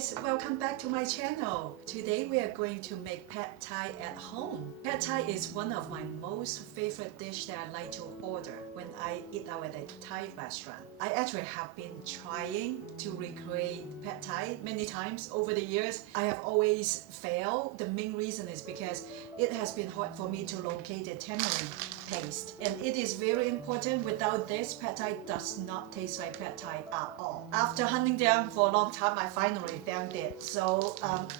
guys, welcome back to my channel. Today we are going to make pad thai at home. Pad thai is one of my most favorite dish that I like to order when I eat out at a Thai restaurant. I actually have been trying to recreate pad thai many times over the years. I have always failed. The main reason is because it has been hard for me to locate the tamarind paste, and it is very important. Without this, pad thai does not taste like pad thai at all. After hunting down for a long time, I finally found it. So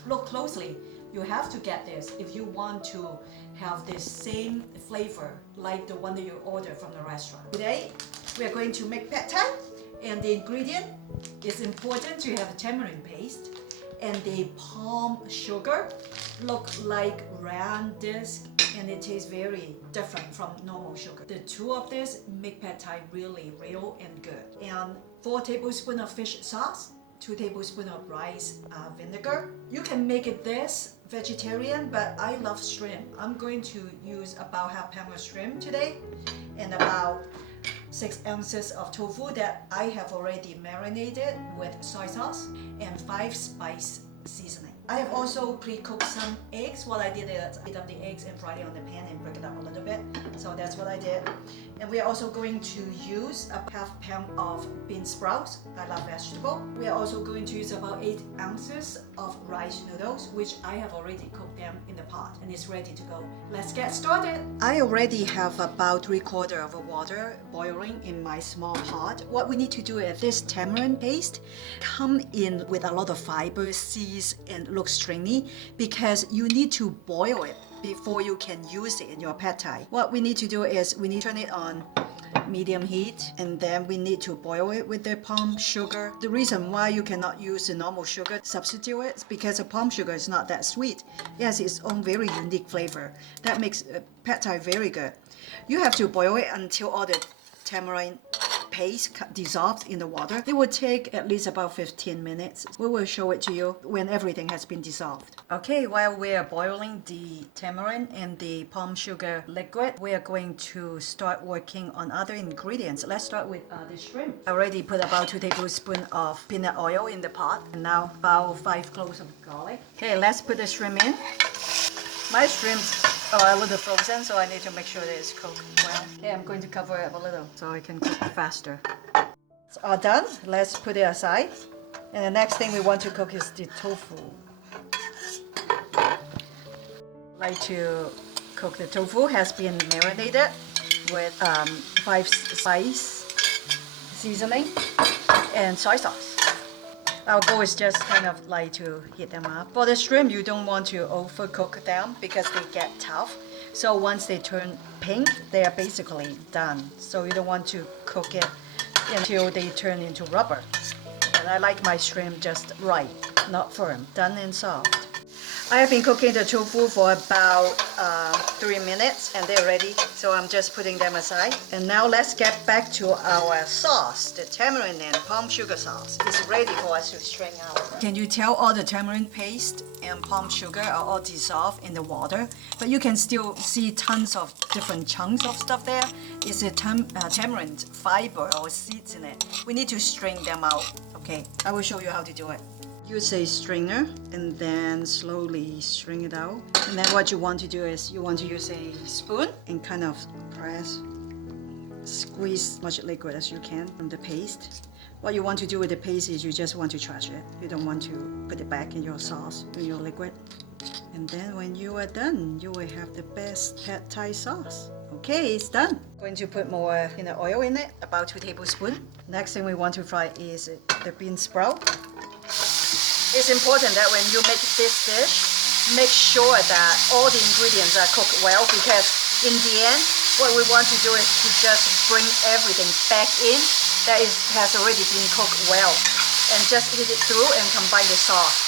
look closely. You have to get this if you want to have the same flavor like the one that you order from the restaurant. Today we are going to make pad thai, and the ingredient is important to have a tamarind paste and the palm sugar. Look like round disc, and it tastes very different from normal sugar. The two of this make pad thai really real and good. And 4 tablespoons of fish sauce, 2 tablespoons of rice vinegar. You can make it this vegetarian, but I love shrimp. I'm going to use about half pound of shrimp today, and about 6 ounces of tofu that I have already marinated with soy sauce, and 5 spice seasoning. I have also pre-cooked some eggs. What I did is beat up the eggs and fry it on the pan and break it up a little bit. So that's what I did. And we are also going to use a half pound of bean sprouts. I love vegetable. We are also going to use about 8 ounces of rice noodles, which I have already cooked them in the pot, and it's ready to go. Let's get started. I already have about 3/4 of water boiling in my small pot. What we need to do is this tamarind paste come in with a lot of fiber, seeds, and looks stringy because you need to boil it before you can use it in your pad thai. What we need to do is we need to turn it on medium heat, and then we need to boil it with the palm sugar. The reason why you cannot use the normal sugar substitute it is because the palm sugar is not that sweet. It has its own very unique flavor that makes pad thai very good. You have to boil it until all the tamarind paste dissolved in the water. It will take at least about 15 minutes. We will show it to you when everything has been dissolved. Okay, while we are boiling the tamarind and the palm sugar liquid, we are going to start working on other ingredients. Let's start with the shrimp. I already put about 2 tablespoons of peanut oil in the pot, and now about 5 cloves of garlic. Okay, let's put the shrimp in. My shrimps are a little frozen, so I need to make sure that it's cooked well. Okay, I'm going to cover it a little so I can cook faster. It's all done. Let's put it aside. And the next thing we want to cook is the tofu. Like to cook the tofu. Has been marinated with 5 spice seasoning and soy sauce. Our goal is just kind of like to heat them up. For the shrimp, you don't want to overcook them because they get tough. So once they turn pink, they are basically done. So you don't want to cook it until they turn into rubber. And I like my shrimp just right, not firm, done and soft. I have been cooking the tofu for about 3 minutes, and they're ready. So I'm just putting them aside. And now let's get back to our sauce. The tamarind and palm sugar sauce is ready for us to strain out. Can you tell all the tamarind paste and palm sugar are all dissolved in the water? But you can still see tons of different chunks of stuff there. It's a tamarind fiber or seeds in it. We need to strain them out. Okay, I will show you how to do it. Use a strainer and then slowly string it out. And then what you want to do is you want to use a spoon and kind of press, squeeze as much liquid as you can from the paste. What you want to do with the paste is you just want to trash it. You don't want to put it back in your sauce, in your liquid. And then when you are done, you will have the best pad thai sauce. Okay, it's done. Going to put more peanut oil in it, about 2 tablespoons. Next thing we want to fry is the bean sprout. It's important that when you make this dish, make sure that all the ingredients are cooked well, because in the end, what we want to do is to just bring everything back in that has already been cooked well, and just heat it through and combine the sauce.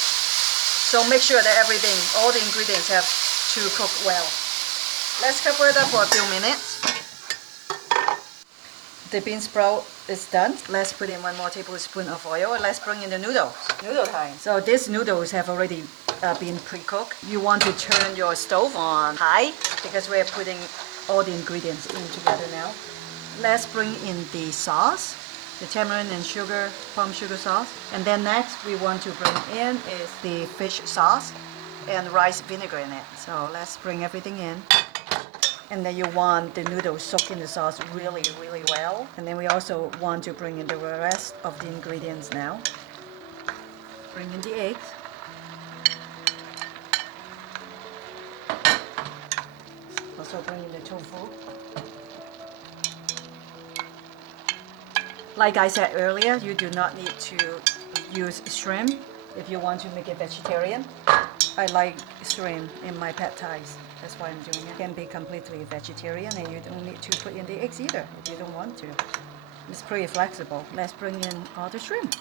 So make sure that everything, all the ingredients have to cook well. Let's cover it up for a few minutes. The bean sprout is done. Let's put in 1 more tablespoon of oil, and let's bring in the noodles. Noodle time. So these noodles have already been pre-cooked. You want to turn your stove on high because we're putting all the ingredients in together now. Let's bring in the sauce. the tamarind and sugar, palm sugar sauce. And then next we want to bring in is the fish sauce and rice vinegar in it. So let's bring everything in. And then you want the noodles soak in the sauce really, really well. And then we also want to bring in the rest of the ingredients now. Bring in the eggs. Also bring in the tofu. Like I said earlier, you do not need to use shrimp if you want to make it vegetarian. I like shrimp in my pad thais. That's why I'm doing it. It can be completely vegetarian and you don't need to put in the eggs either if you don't want to. It's pretty flexible. Let's bring in all the shrimp.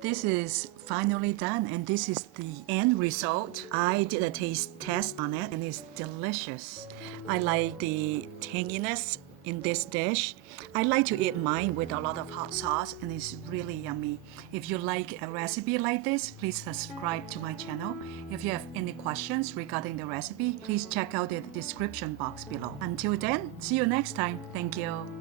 This is finally done and this is the end result. I did a taste test on it and it's delicious. I like the tanginess in this dish. I like to eat mine with a lot of hot sauce and it's really yummy. If you like a recipe like this, please subscribe to my channel. If you have any questions regarding the recipe, please check out the description box below. Until then, see you next time. Thank you.